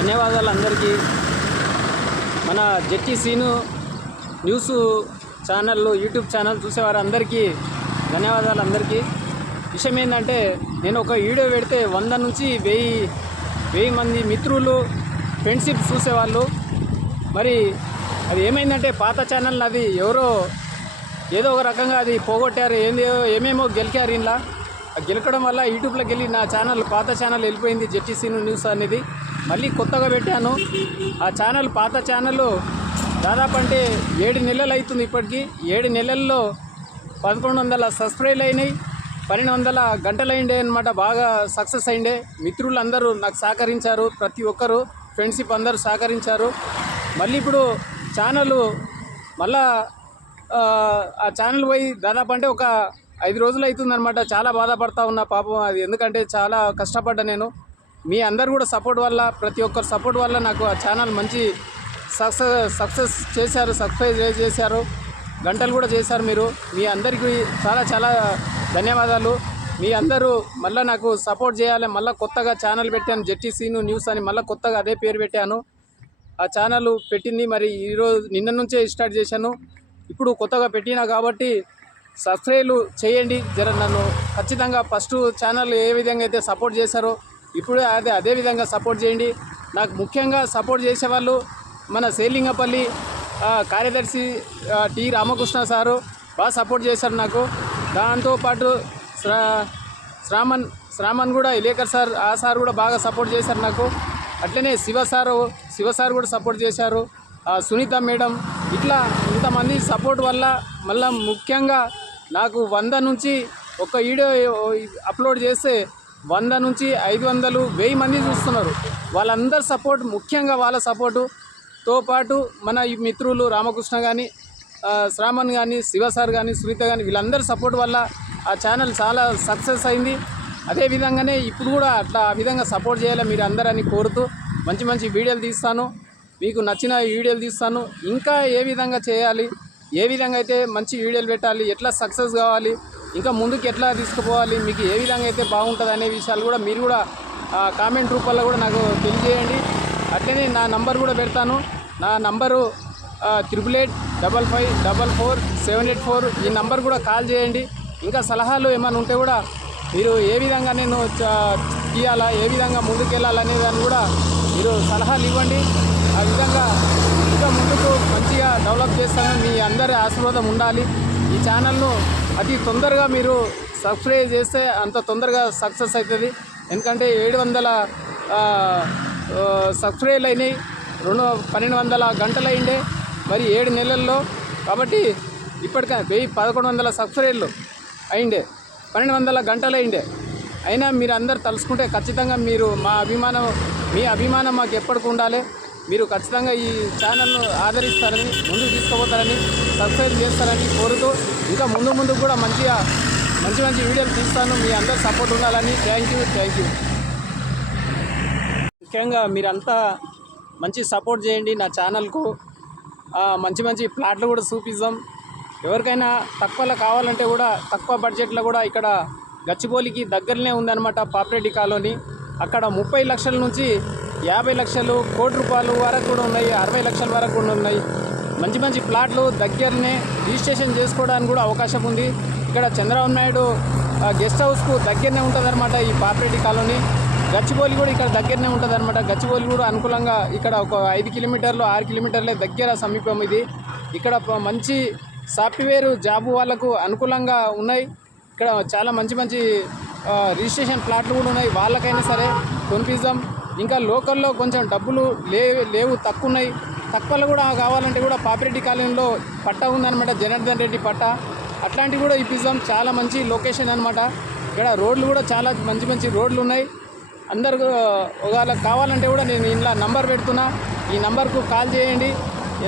ధన్యవాదాలు అందరికీ. మన జెట్టి సీను న్యూస్ ఛానల్లో యూట్యూబ్ ఛానల్ చూసేవారు అందరికీ ధన్యవాదాలు. అందరికీ విషయం ఏంటంటే, నేను ఒక వీడియో పెడితే 100 నుంచి 1000 మంది మిత్రులు ఫ్రెండ్షిప్ చూసేవాళ్ళు. మరి అది ఏమైందంటే, పాత ఛానల్ అది ఎవరో ఏదో ఒక రకంగా అది పోగొట్టారు, ఏమేమో గెలికారు. ఇలా గెలకడం వల్ల యూట్యూబ్లోకి వెళ్ళి నా ఛానల్, పాత ఛానల్ వెళ్ళిపోయింది, జెట్టి సీను న్యూస్ అనేది. మళ్ళీ కొత్తగా పెట్టాను ఆ ఛానల్. పాత ఛానల్ దాదాపు అంటే 7 నెలలు అవుతుంది. ఇప్పటికీ 7 నెలల్లో 1100 సబ్స్క్రైబ్ అయినాయి, 1200 గంటలు అయిండే అనమాట. బాగా సక్సెస్ అయిండే. మిత్రులు అందరూ నాకు సహకరించారు, ప్రతి ఒక్కరు ఫ్రెండ్షిప్ అందరూ సహకరించారు. మళ్ళీ ఇప్పుడు ఛానల్ మళ్ళా ఆ ఛానల్ పోయి దాదాపు అంటే ఒక 5 రోజులు అవుతుంది అనమాట. చాలా బాధపడతా ఉన్నా పాపం. అది ఎందుకంటే చాలా కష్టపడ్డా నేను. మీ అందరు కూడా సపోర్ట్ వల్ల, ప్రతి ఒక్కరు సపోర్ట్ వల్ల నాకు ఆ ఛానల్ మంచి సక్సెస్ చేశారు, సబ్స్క్రైబ్ చేశారు, గంటలు కూడా చేశారు మీరు. మీ అందరికీ చాలా చాలా ధన్యవాదాలు. మీ అందరూ మళ్ళీ నాకు సపోర్ట్ చేయాలి. మళ్ళీ కొత్తగా ఛానల్ పెట్టాను, జెట్టి సీను న్యూస్ అని. మళ్ళీ కొత్తగా అదే పేరు పెట్టాను. ఆ ఛానల్ పెట్టింది మరి ఈరోజు నిన్న నుంచే స్టార్ట్ చేశాను. ఇప్పుడు కొత్తగా పెట్టినా కాబట్టి సబ్స్క్రైబ్ చేయండి. నన్ను ఖచ్చితంగా ఫస్ట్ ఛానల్ ఏ విధంగా అయితే సపోర్ట్ చేశారో ఇప్పుడు అదే విధంగా సపోర్ట్ చేయండి. నాకు ముఖ్యంగా సపోర్ట్ చేసేవాళ్ళు మన సేలింగపల్లి కార్యదర్శి టి రామకృష్ణ సారు బాగా సపోర్ట్ చేశారు నాకు. దాంతోపాటు శ్రామన్ కూడా ఇలేకర్ సార్, ఆ సార్ కూడా బాగా సపోర్ట్ చేశారు నాకు. అట్లనే శివ సార్ కూడా సపోర్ట్ చేశారు, సునీత మేడం. ఇట్లా ఇంతమంది సపోర్ట్ వల్ల మళ్ళీ ముఖ్యంగా నాకు 100 నుంచి ఒక వీడియో అప్లోడ్ చేస్తే 100 నుంచి 500, 1000 మంది చూస్తున్నారు. వాళ్ళందరి సపోర్ట్, ముఖ్యంగా వాళ్ళ సపోర్టుతో పాటు మన ఈ మిత్రులు రామకృష్ణ కానీ, శ్రామన్ కానీ, శివ సార్ కానీ, సునీత కానీ, వీళ్ళందరి సపోర్ట్ వల్ల ఆ ఛానల్ చాలా సక్సెస్ అయింది. అదేవిధంగానే ఇప్పుడు కూడా అట్లా ఆ విధంగా సపోర్ట్ చేయాలి మీరు అందరని కోరుతూ మంచి మంచి వీడియోలు తీస్తాను, మీకు నచ్చిన వీడియోలు తీస్తాను. ఇంకా ఏ విధంగా చేయాలి, ఏ విధంగా అయితే మంచి వీడియోలు పెట్టాలి, ఎట్లా సక్సెస్ కావాలి, ఇంకా ముందుకు ఎట్లా తీసుకుపోవాలి, మీకు ఏ విధంగా అయితే బాగుంటుంది అనే విషయాలు కూడా మీరు కూడా కామెంట్ రూపంలో కూడా నాకు తెలియజేయండి. అట్లనే నా నంబర్ కూడా పెడతాను. నా నంబరు 8855544784. ఈ నంబర్ కూడా కాల్ చేయండి. ఇంకా సలహాలు ఏమైనా ఉంటే కూడా మీరు ఏ విధంగా నేను తీయాలా, ఏ విధంగా ముందుకు వెళ్ళాలనే దాన్ని కూడా మీరు సలహాలు ఇవ్వండి. ఆ విధంగా ఇంకా ముందుకు మంచిగా డెవలప్ చేస్తాను. మీ అందరి ఆశీర్వాదం ఉండాలి. ఈ ఛానల్ను అతి తొందరగా మీరు సబ్స్క్రైబ్ చేస్తే అంత తొందరగా సక్సెస్ అవుతుంది. ఎందుకంటే 700 సబ్స్క్రైబ్ అయినాయి, 1200 గంటలు అయిండే మరి 7 నెలల్లో. కాబట్టి ఇప్పటికే 1100 సబ్స్క్రైబ్లు అయిండే, 1200 గంటలు అయిండే. అయినా మీరు అందరు తలుసుకుంటే ఖచ్చితంగా మీరు మీ అభిమానం మాకు ఎప్పటికి ఉండాలి. మీరు ఖచ్చితంగా ఈ ఛానల్ను ఆదరిస్తారని, ముందుకు తీసుకుపోతారని, సబ్స్క్రైబ్ చేస్తారని కోరుతూ ఇంకా ముందు కూడా మంచి వీడియోలు తీస్తాను. మీ అందరు సపోర్ట్ ఉండాలని. Thank you. ముఖ్యంగా మీరంతా మంచి సపోర్ట్ చేయండి నా ఛానల్కు. మంచి ప్లాట్లు కూడా చూపిస్తాం. ఎవరికైనా తక్కువలో కావాలంటే కూడా, తక్కువ బడ్జెట్లో కూడా ఇక్కడ గచ్చిబౌలికి దగ్గరనే ఉందన్నమాట పాపిరెడ్డి కాలనీ. అక్కడ 30 లక్షల నుంచి 50 లక్షలు, ₹1,00,00,000 వరకు కూడా ఉన్నాయి, 60 లక్షల వరకు కూడా ఉన్నాయి. మంచి ప్లాట్లు దగ్గరనే రిజిస్ట్రేషన్ చేసుకోవడానికి కూడా అవకాశం ఉంది. ఇక్కడ చంద్రబాబు నాయుడు గెస్ట్ హౌస్కు దగ్గరనే ఉంటుందన్నమాట ఈ పాపిరెడ్డి కాలనీ. గచ్చిబౌలి కూడా ఇక్కడ దగ్గరనే ఉంటుందన్నమాట. గచ్చిబౌలి కూడా అనుకూలంగా ఇక్కడ ఒక 5 కిలోమీటర్లు 6 కిలోమీటర్లే దగ్గర సమీపం ఇది. ఇక్కడ మంచి సాఫ్ట్వేర్ జాబు వాళ్ళకు అనుకూలంగా ఉన్నాయి. ఇక్కడ చాలా మంచి రిజిస్ట్రేషన్ ప్లాట్లు కూడా ఉన్నాయి. వాళ్ళకైనా సరే కొనిపిద్దాం. ఇంకా లోకల్లో కొంచెం డబ్బులు లేవు, తక్కువ ఉన్నాయి. తక్కువలో కూడా కావాలంటే కూడా పాపిరెడ్డి కాలనీలో పట్టా ఉందన్నమాట, జనార్దన్ రెడ్డి పట్టా. అట్లాంటివి కూడా ఇప్పిద్దాం. చాలా మంచి లొకేషన్ అనమాట. ఇక్కడ రోడ్లు కూడా చాలా మంచి రోడ్లు ఉన్నాయి. అందరు ఒకవేళ కావాలంటే కూడా నేను ఇలా నంబర్ పెడుతున్నా, ఈ నంబర్కు కాల్ చేయండి.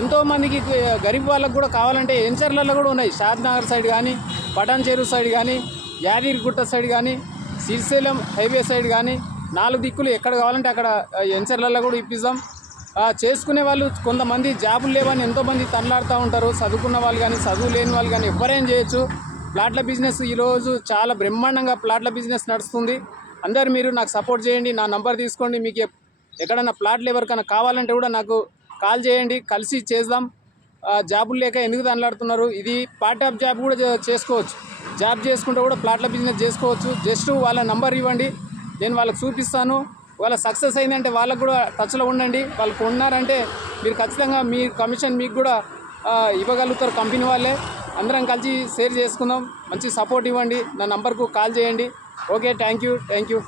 ఎంతోమందికి గరీబ్ వాళ్ళకు కూడా కావాలంటే ఎన్సర్లలో కూడా ఉన్నాయి. షాద్నగర్ సైడ్ కానీ, పటాన్ చెరువు సైడ్ కానీ, యాదగిరిగుట్ట సైడ్ కానీ, శ్రీశైలం హైవే సైడ్ కానీ, 4 దిక్కులు ఎక్కడ కావాలంటే అక్కడ ఎన్సర్లలో కూడా ఇప్పిస్తాం. చేసుకునే వాళ్ళు కొంతమంది జాబులు లేవని ఎంతోమంది తనలాడుతూ ఉంటారు. చదువుకున్న వాళ్ళు కానీ, చదువు లేని వాళ్ళు కానీ ఎవరైనా చేయొచ్చు. ప్లాట్ల బిజినెస్ ఈరోజు చాలా బ్రహ్మాండంగా ప్లాట్ల బిజినెస్ నడుస్తుంది. అందరు మీరు నాకు సపోర్ట్ చేయండి. నా నంబర్ తీసుకోండి. మీకు ఎక్కడన్నా ప్లాట్లు ఎవరికైనా కావాలంటే కూడా నాకు కాల్ చేయండి, కలిసి చేద్దాం. జాబులు లేక ఎందుకు దానిలాడుతున్నారు? ఇది పార్ట్ ఆఫ్ జాబ్ కూడా చేసుకోవచ్చు. జాబ్ చేసుకుంటూ కూడా ప్లాట్ల బిజినెస్ చేసుకోవచ్చు. జస్ట్ వాళ్ళ నంబర్ ఇవ్వండి, నేను వాళ్ళకి చూపిస్తాను. వాళ్ళ సక్సెస్ అయిందంటే వాళ్ళకు కూడా టచ్లో ఉండండి. వాళ్ళు కొన్నారంటే మీరు ఖచ్చితంగా మీ కమిషన్ మీకు కూడా ఇవ్వగలుగుతారు కంపెనీ వాళ్ళే. అందరం కలిసి షేర్ చేసుకుందాం. మంచి సపోర్ట్ ఇవ్వండి. నా నంబర్కు కాల్ చేయండి. Okay, thank you.